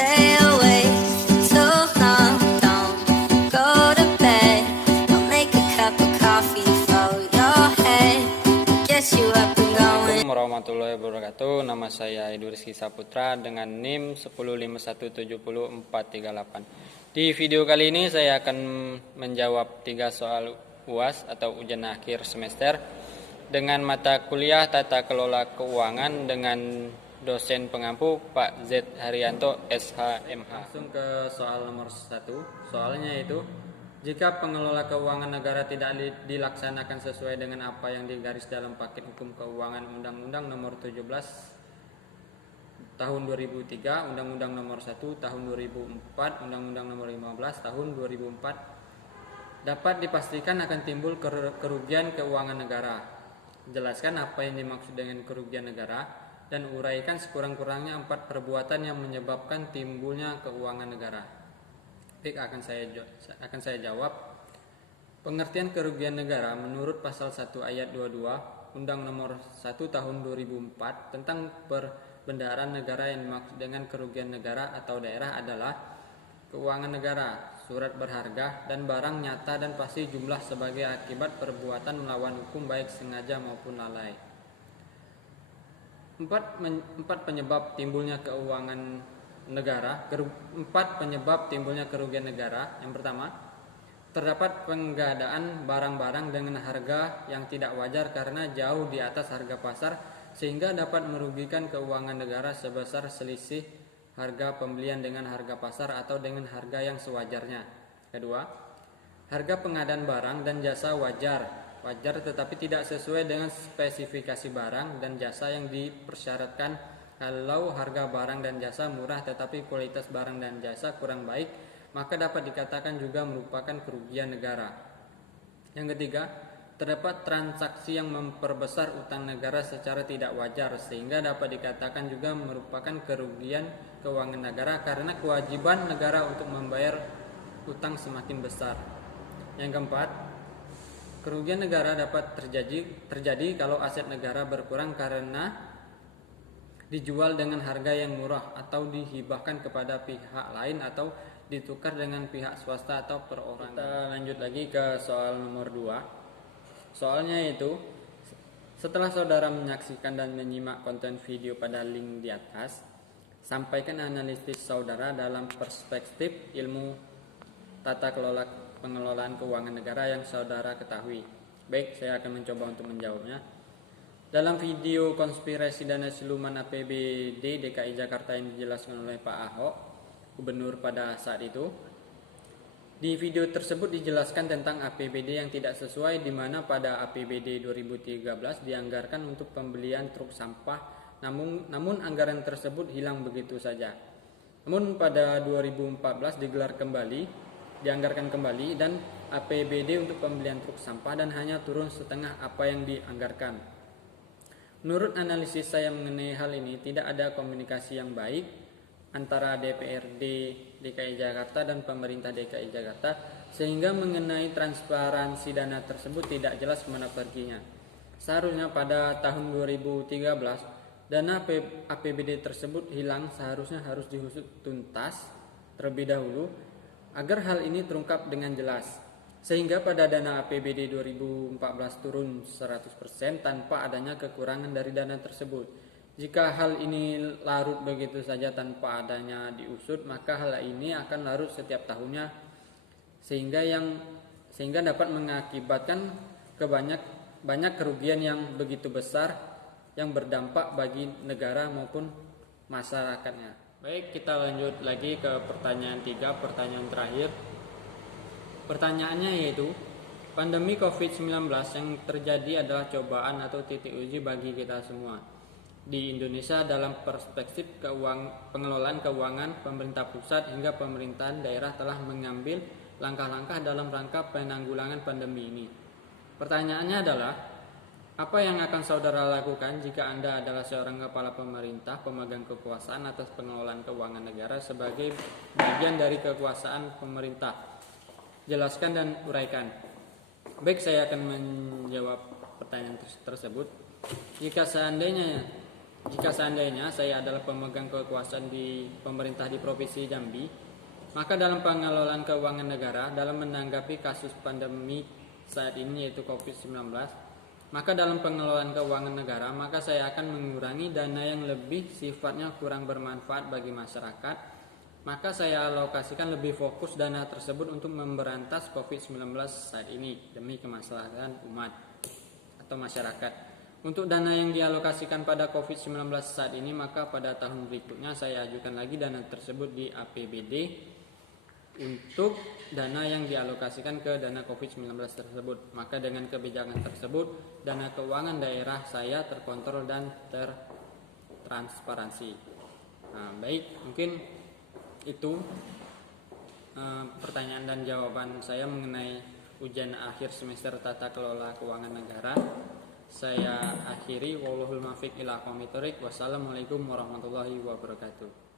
stay awake till long. Don't go to bed. I'll make a cup of coffee for your head. Get you up and going. Assalamualaikum warahmatullahi wabarakatuh. Nama saya Idris Saputra dengan NIM 105170438. Di video kali ini saya akan menjawab 3 soal UAS atau ujian akhir semester dengan mata kuliah Tata Kelola Keuangan dengan dosen pengampu Pak Z Haryanto SHMH. Langsung ke soal nomor 1. Soalnya itu, jika pengelola keuangan negara tidak dilaksanakan sesuai dengan apa yang digaris dalam paket hukum keuangan Undang-Undang Nomor 17 Tahun 2003, Undang-Undang Nomor 1 Tahun 2004, Undang-Undang Nomor 15 Tahun 2004, dapat dipastikan akan timbul kerugian keuangan negara. Jelaskan apa yang dimaksud dengan kerugian negara dan uraikan sekurang-kurangnya 4 perbuatan yang menyebabkan timbulnya keuangan negara. Baik, akan saya jawab. Pengertian kerugian negara menurut pasal 1 ayat 22 Undang Nomor 1 Tahun 2004 tentang perbendaharaan negara yang dimaksud dengan kerugian negara atau daerah adalah keuangan negara, surat berharga, dan barang nyata dan pasti jumlah sebagai akibat perbuatan melawan hukum baik sengaja maupun lalai. 4 penyebab timbulnya keuangan negara. 4 penyebab timbulnya kerugian negara. Yang pertama, terdapat penggadaan barang-barang dengan harga yang tidak wajar karena jauh di atas harga pasar sehingga dapat merugikan keuangan negara sebesar selisih harga pembelian dengan harga pasar atau dengan harga yang sewajarnya. Kedua, harga pengadaan barang dan jasa wajar tetapi tidak sesuai dengan spesifikasi barang dan jasa yang dipersyaratkan. Kalau harga barang dan jasa murah tetapi kualitas barang dan jasa kurang baik, maka dapat dikatakan juga merupakan kerugian negara. Yang ketiga, terdapat transaksi yang memperbesar utang negara secara tidak wajar sehingga dapat dikatakan juga merupakan kerugian keuangan negara karena kewajiban negara untuk membayar utang semakin besar. Yang keempat, kerugian negara dapat terjadi kalau aset negara berkurang karena dijual dengan harga yang murah atau dihibahkan kepada pihak lain atau ditukar dengan pihak swasta atau perorangan. Kita lanjut lagi ke soal nomor 2. Soalnya itu, setelah saudara menyaksikan dan menyimak konten video pada link di atas, sampaikan analisis saudara dalam perspektif ilmu tata kelola pengelolaan keuangan negara yang saudara ketahui. Baik, saya akan mencoba untuk menjawabnya. Dalam video konspirasi dana siluman APBD DKI Jakarta yang dijelaskan oleh Pak Ahok, gubernur pada saat itu, di video tersebut dijelaskan tentang APBD yang tidak sesuai, di mana pada APBD 2013 dianggarkan untuk pembelian truk sampah, namun anggaran tersebut hilang begitu saja. Namun pada 2014 dianggarkan kembali dan APBD untuk pembelian truk sampah dan hanya turun setengah apa yang dianggarkan. Menurut analisis saya mengenai hal ini, tidak ada komunikasi yang baik antara DPRD DKI Jakarta dan pemerintah DKI Jakarta sehingga mengenai transparansi dana tersebut tidak jelas kemana perginya. Seharusnya pada tahun 2013 dana APBD tersebut hilang, seharusnya harus diusut tuntas terlebih dahulu agar hal ini terungkap dengan jelas, sehingga pada dana APBD 2014 turun 100% tanpa adanya kekurangan dari dana tersebut. Jika hal ini larut begitu saja tanpa adanya diusut, maka hal ini akan larut setiap tahunnya sehingga dapat mengakibatkan banyak kerugian yang begitu besar yang berdampak bagi negara maupun masyarakatnya. Baik, kita lanjut lagi ke pertanyaan 3, pertanyaan terakhir. Pertanyaannya yaitu, pandemi COVID-19 yang terjadi adalah cobaan atau titik uji bagi kita semua di Indonesia dalam perspektif pengelolaan keuangan. Pemerintah pusat hingga pemerintahan daerah telah mengambil langkah-langkah dalam rangka penanggulangan pandemi ini. Pertanyaannya adalah, apa yang akan saudara lakukan jika Anda adalah seorang kepala pemerintah pemegang kekuasaan atas pengelolaan keuangan negara sebagai bagian dari kekuasaan pemerintah? Jelaskan dan uraikan. Baik, saya akan menjawab pertanyaan tersebut. Jika seandainya jika seandainya saya adalah pemegang kekuasaan di pemerintah di Provinsi Jambi, maka dalam pengelolaan keuangan negara dalam menanggapi kasus pandemi saat ini yaitu COVID-19, maka dalam pengelolaan keuangan negara maka saya akan mengurangi dana yang lebih sifatnya kurang bermanfaat bagi masyarakat. Maka saya alokasikan lebih fokus dana tersebut untuk memberantas COVID-19 saat ini demi kemaslahatan umat atau masyarakat. Untuk dana yang dialokasikan pada COVID-19 saat ini, maka pada tahun berikutnya saya ajukan lagi dana tersebut di APBD untuk dana yang dialokasikan ke dana COVID-19 tersebut. Maka dengan kebijakan tersebut, dana keuangan daerah saya terkontrol dan tertransparansi. Nah, baik, mungkin itu pertanyaan dan jawaban saya mengenai ujian akhir semester tata kelola keuangan negara. Saya akhiri, wallahul muwaffiq ila aqwamit thoriq. Wassalamualaikum warahmatullahi wabarakatuh.